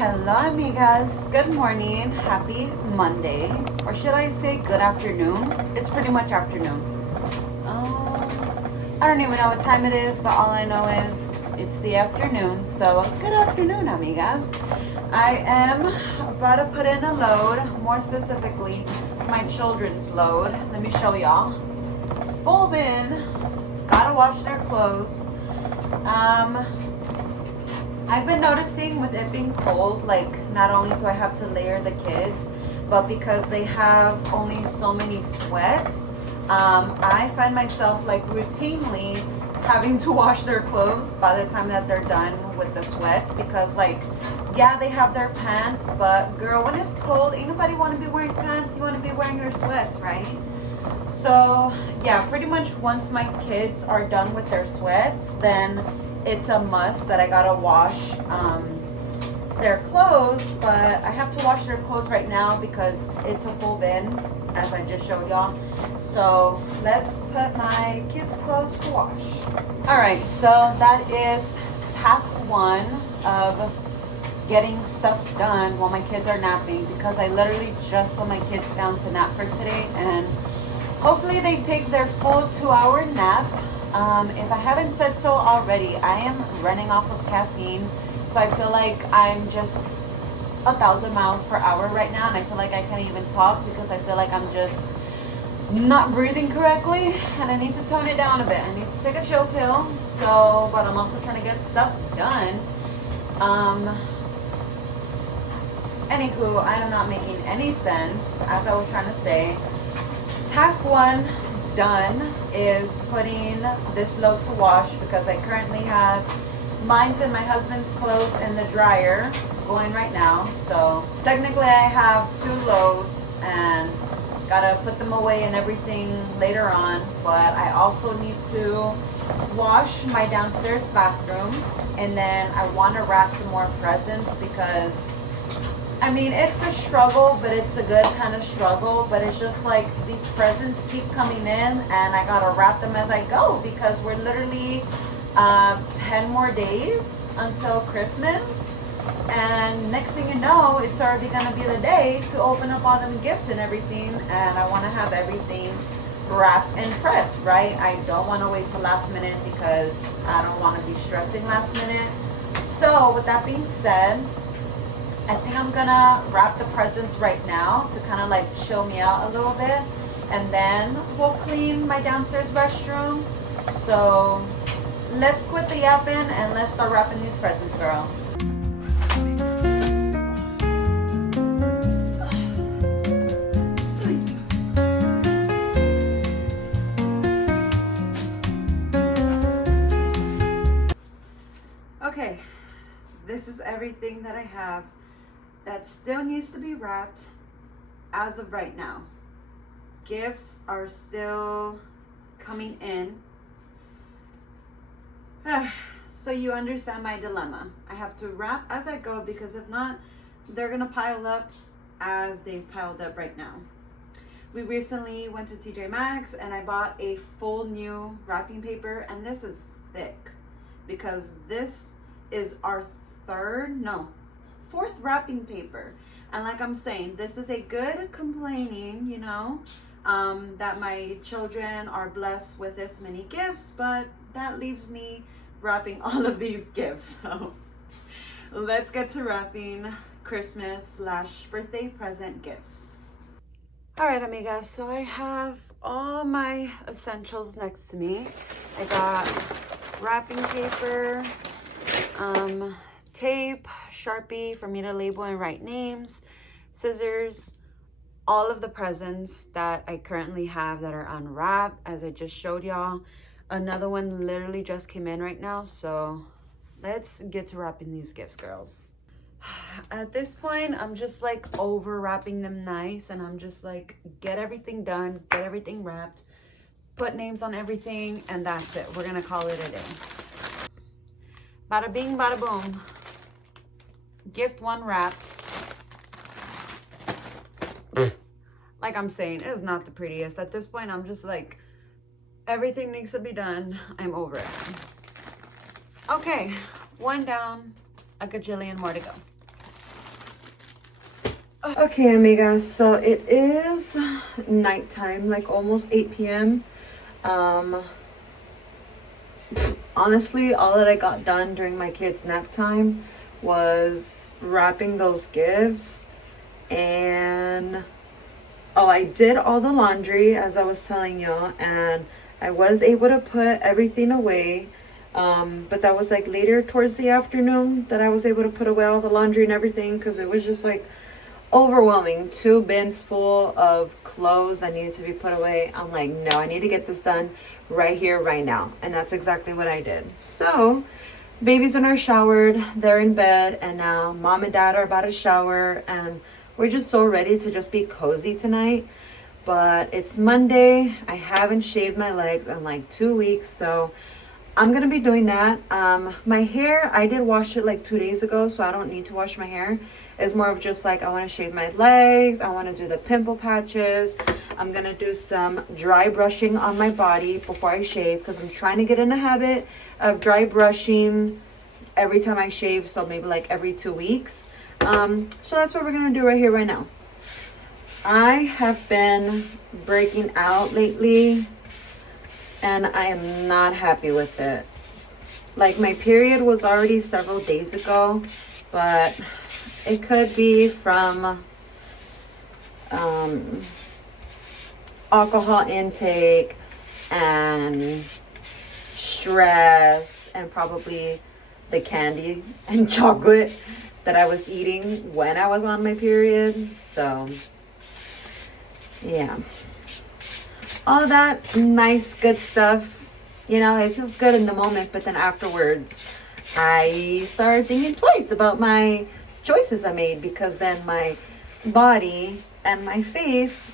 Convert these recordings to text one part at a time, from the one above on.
Hello, amigas. Good morning. Happy Monday. Or should I say good afternoon? It's pretty much afternoon. I don't even know what time it is, but all I know is it's the afternoon. So, good afternoon, amigas. I am about to put in a load, more specifically, my children's load. Let me show y'all. Full bin. Gotta wash their clothes. I've been noticing with it being cold, like not only do I have to layer the kids, but because they have only so many sweats, I find myself like routinely having to wash their clothes by the time that they're done with the sweats, because like, yeah, they have their pants, but girl, when it's cold, ain't nobody want to be wearing pants. You want to be wearing your sweats, right? So yeah, pretty much once my kids are done with their sweats, then it's a must that I gotta wash their clothes. But I have to wash their clothes right now because it's a full bin, as I just showed y'all. So let's put my kids' clothes to wash. All right, so that is task one of getting stuff done while my kids are napping, because I literally just put my kids down to nap for today, and hopefully they take their full 2-hour nap. If I haven't said so already, I am running off of caffeine, so I feel like I'm just 1,000 miles per hour right now, and I feel like I can't even talk because I feel like I'm just not breathing correctly, and I need to tone it down a bit. I need to take a chill pill. So, but I'm also trying to get stuff done. Anywho, I am not making any sense. As I was trying to say, task one done is putting this load to wash, because I currently have mine and my husband's clothes in the dryer going right now. So technically I have 2 loads and gotta put them away and everything later on, but I also need to wash my downstairs bathroom, and then I want to wrap some more presents, because I mean, it's a struggle, but it's a good kind of struggle. But it's just like these presents keep coming in, and I gotta wrap them as I go, because we're literally 10 more days until Christmas. And next thing you know, it's already gonna be the day to open up all them gifts and everything. And I wanna have everything wrapped and prepped, right? I don't wanna wait till last minute, because I don't wanna be stressing last minute. So with that being said, I think I'm gonna wrap the presents right now to kind of like chill me out a little bit, and then we'll clean my downstairs restroom. So let's quit the yapping and let's start wrapping these presents, girl. Okay, this is everything that I have that still needs to be wrapped as of right now. Gifts are still coming in. So you understand my dilemma. I have to wrap as I go, because if not, they're gonna pile up as they've piled up right now. We recently went to TJ Maxx and I bought a full new wrapping paper, and this is thick, because this is our fourth wrapping paper. And like I'm saying, this is a good complaining, you know, that my children are blessed with this many gifts, but that leaves me wrapping all of these gifts. So let's get to wrapping Christmas/birthday present gifts. All right, amigas, so I have all my essentials next to me. I got wrapping paper, tape, Sharpie for me to label and write names, scissors, all of the presents that I currently have that are unwrapped, as I just showed y'all. Another one literally just came in right now, so let's get to wrapping these gifts, girls. At this point, I'm just like over wrapping them nice, and I'm just like, get everything done, get everything wrapped, put names on everything, and that's it. We're gonna call it a day. Bada bing, bada boom. Gift one wrapped. Like I'm saying, it is not the prettiest. At this point, I'm just like, everything needs to be done. I'm over it. Okay, one down, a gajillion more to go. Okay, amigas, so it is nighttime, like almost 8 p.m. Um, Honestly, all that I got done during my kids' nap time was wrapping those gifts and oh, I did all the laundry as I was telling y'all, and I was able to put everything away. But that was like later towards the afternoon that I was able to put away all the laundry and everything because it was just like overwhelming. 2 bins full of clothes that needed to be put away. I'm like, no, I need to get this done right here, right now. And that's exactly what I did. So, babies are showered, they're in bed, and now mom and dad are about to shower, and we're just so ready to just be cozy tonight. But it's Monday. I haven't shaved my legs in like 2 weeks, so I'm gonna be doing that. My hair, I did wash it like 2 days ago, so I don't need to wash my hair. It's more of just like I want to shave my legs, I want to do the pimple patches. I'm gonna do some dry brushing on my body before I shave because I'm trying to get in the habit of dry brushing every time I shave, so maybe like every 2 weeks. So that's what we're gonna do right here, right now. I have been breaking out lately and I am not happy with it. Like my period was already several days ago, but it could be from alcohol intake and stress and probably the candy and chocolate that I was eating when I was on my period. So yeah, all that nice good stuff, it feels good in the moment, but then afterwards I started thinking twice about my choices I made because then my body and my face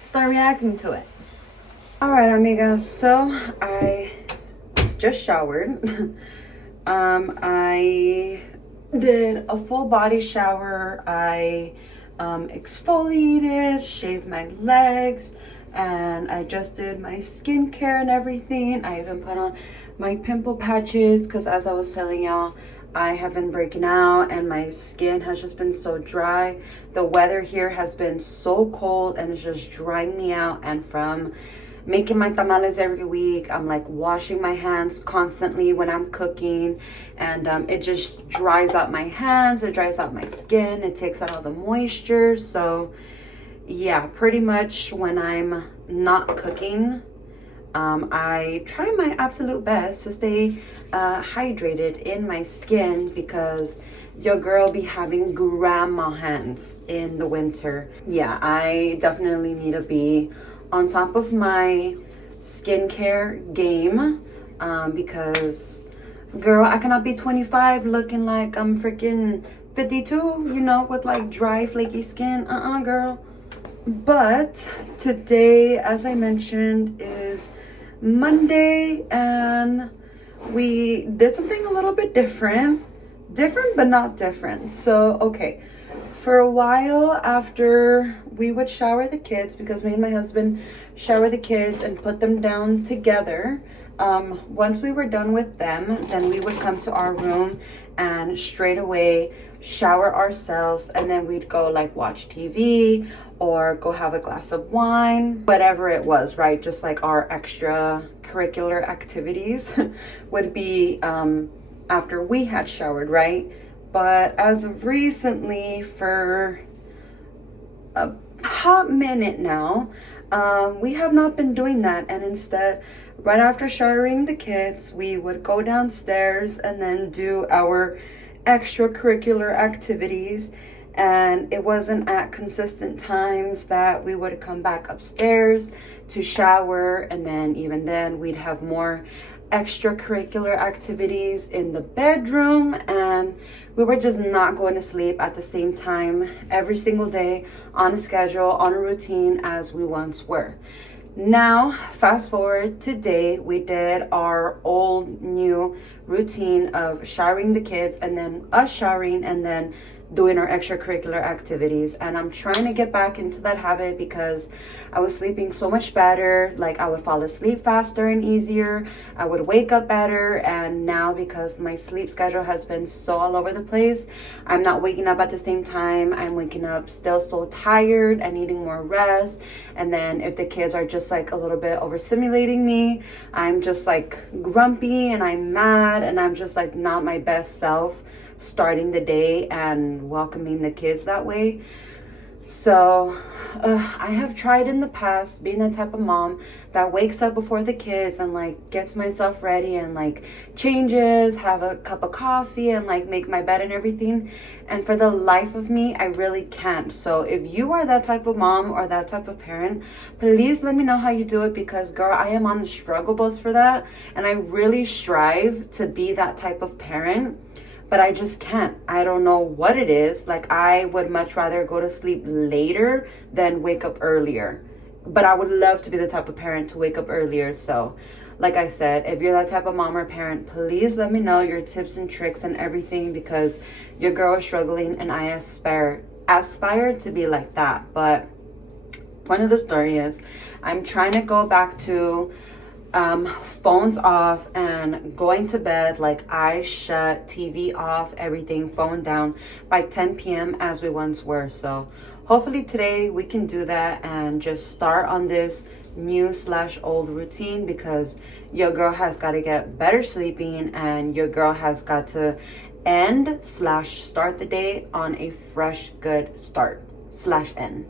start reacting to it. All right, amigas, so I just showered. I did a full body shower. I exfoliated, shaved my legs, and I just did my skincare and everything. I even put on my pimple patches because, as I was telling y'all, I have been breaking out and my skin has just been so dry. The weather here has been so cold and it's just drying me out, and from making my tamales every week, I'm like washing my hands constantly when I'm cooking, and it just dries out my hands, it dries out my skin, it takes out all the moisture. So yeah, pretty much when I'm not cooking, I try my absolute best to stay hydrated in my skin because your girl be having grandma hands in the winter. Yeah, I definitely need to be on top of my skincare game because girl, I cannot be 25 looking like I'm freaking 52, with like dry flaky skin. Girl. But today, as I mentioned, is Monday and we did something a little bit different but not different. So okay, for a while after we would shower the kids, because me and my husband shower the kids and put them down together, once we were done with them, then we would come to our room and straight away shower ourselves, and then we'd go like watch TV or go have a glass of wine, whatever it was, right? Just like our extracurricular activities would be after we had showered, right? But as of recently, for a hot minute now, we have not been doing that. And instead, right after showering the kids, we would go downstairs and then do our extracurricular activities. And it wasn't at consistent times that we would come back upstairs to shower, and then even then we'd have more extracurricular activities in the bedroom, and we were just not going to sleep at the same time every single day on a schedule, on a routine as we once were. Now, fast forward today, we did our old new routine of showering the kids and then us showering and then doing our extracurricular activities. And I'm trying to get back into that habit because I was sleeping so much better. Like, I would fall asleep faster and easier. I would wake up better. And now, because my sleep schedule has been so all over the place, I'm not waking up at the same time. I'm waking up still so tired and needing more rest. And then if the kids are just like a little bit overstimulating me, I'm just like grumpy and I'm mad and I'm just like not my best self starting the day and welcoming the kids that way. So I have tried in the past being the type of mom that wakes up before the kids and like gets myself ready and like changes, have a cup of coffee and like make my bed and everything. And for the life of me, I really can't. So if you are that type of mom or that type of parent, please let me know how you do it, because girl, I am on the struggle bus for that. And I really strive to be that type of parent, but I just can't. I don't know what it is. Like, I would much rather go to sleep later than wake up earlier. But I would love to be the type of parent to wake up earlier. So, like I said, if you're that type of mom or parent, please let me know your tips and tricks and everything, because your girl is struggling and I aspire to be like that. But point of the story is, I'm trying to go back to phones off and going to bed. Like, I shut TV off, everything, phone down by 10 p.m. as we once were. So hopefully today we can do that and just start on this new/old routine, because your girl has got to get better sleeping and your girl has got to end/start the day on a fresh, good start/end.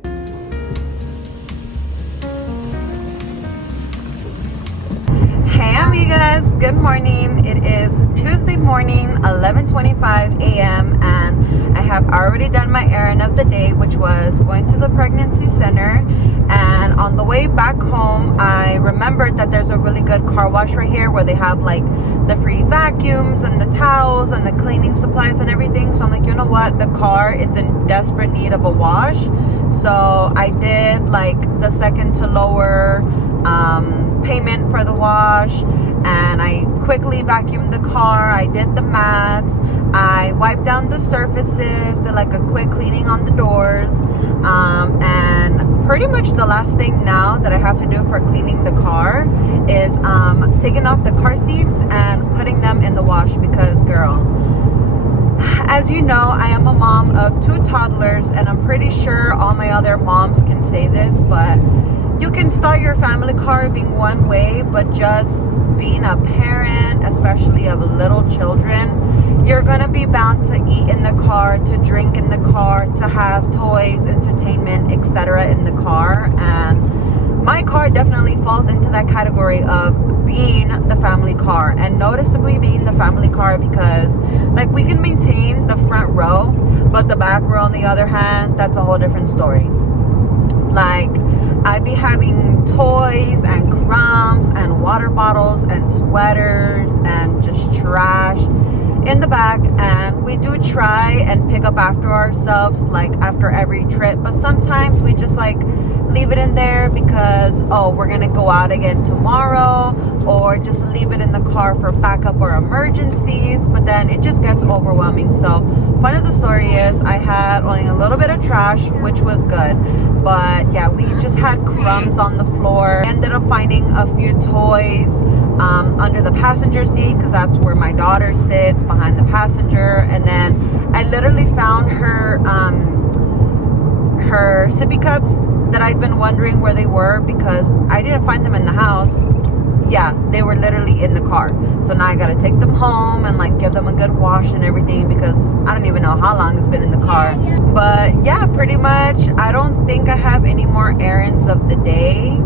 Hey amigas, good morning. It is Tuesday morning, 11:25 a.m. and I have already done my errand of the day, which was going to the pregnancy center. And on the way back home, I remembered that there's a really good car wash right here where they have like the free vacuums and the towels and the cleaning supplies and everything. So I'm like, you know what, the car is in desperate need of a wash. So I did like the second to lower payment for the wash, and I quickly vacuumed the car. I did the mats, I wiped down the surfaces, did like a quick cleaning on the doors, and pretty much the last thing now that I have to do for cleaning the car is taking off the car seats and putting them in the wash, because girl, as you know, I am a mom of 2 toddlers, and I'm pretty sure all my other moms can say this, but you can start your family car being one way, but just being a parent, especially of little children, you're gonna be bound to eat in the car, to drink in the car, to have toys, entertainment, etc. in the car. And my car definitely falls into that category of being the family car, and noticeably being the family car, because like, we can maintain the front row, but the back row on the other hand, that's a whole different story. Like, I'd be having toys and crumbs and water bottles and sweaters and just trash in the back. And we do try and pick up after ourselves, like after every trip, but sometimes we just like leave it in there because, oh, we're gonna go out again tomorrow, or just leave it in the car for backup or emergencies, but then it just gets overwhelming. So point of the story is, I had only a little bit of trash, which was good, but yeah, we just had crumbs on the floor. Ended up finding a few toys under the passenger seat, because that's where my daughter sits, behind the passenger. And then I literally found her sippy cups that I've been wondering where they were, because I didn't find them in the house. Yeah, they were literally in the car. So now I gotta take them home and like give them a good wash and everything, because I don't even know how long it's been in the car. But yeah, pretty much I don't think I have any more errands of the day.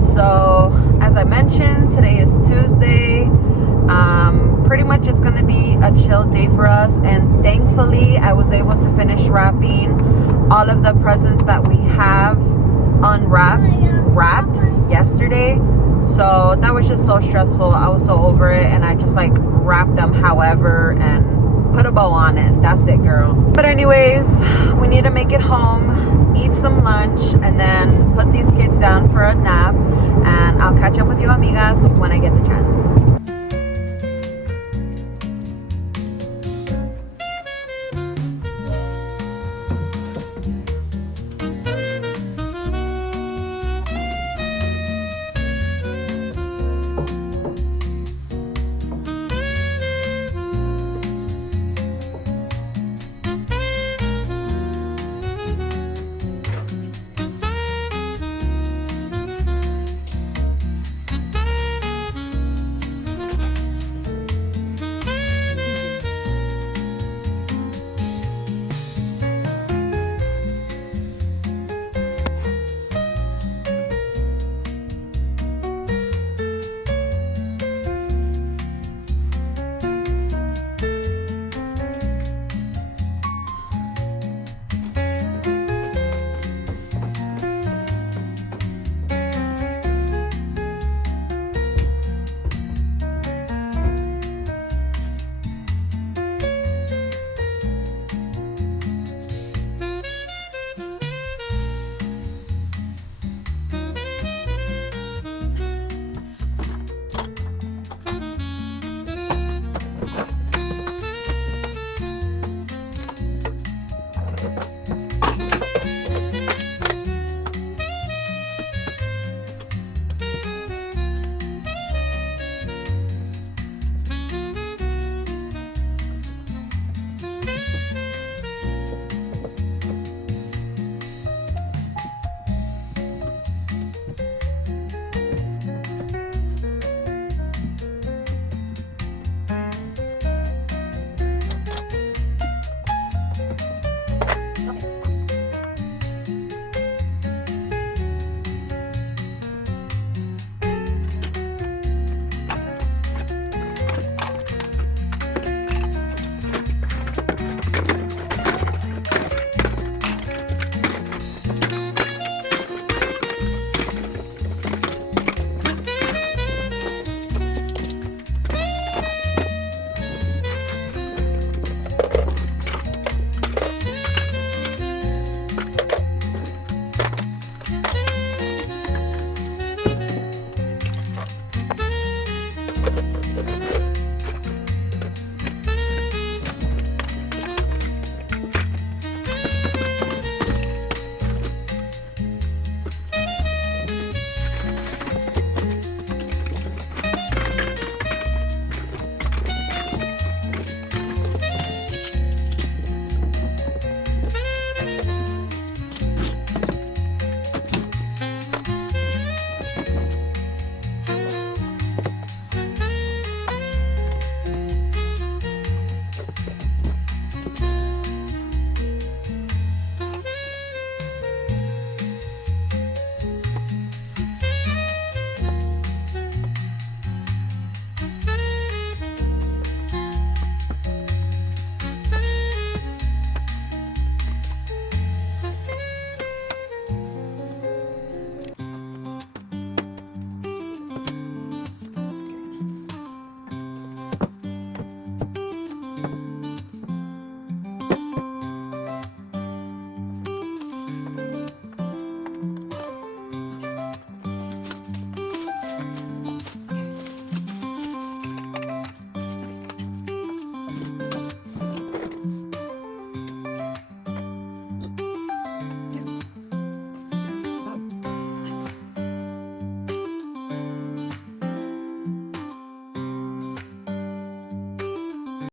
So as I mentioned, today is Tuesday. Pretty much it's gonna be a chill day for us, and thankfully I was able to finish wrapping all of the presents that we have wrapped yesterday. So that was just so stressful. I was so over it, and I just like wrapped them however and put a bow on it. That's it, girl. But anyways, we need to make it home, eat some lunch, and then put these kids down for a nap, and I'll catch up with you amigas when I get the chance.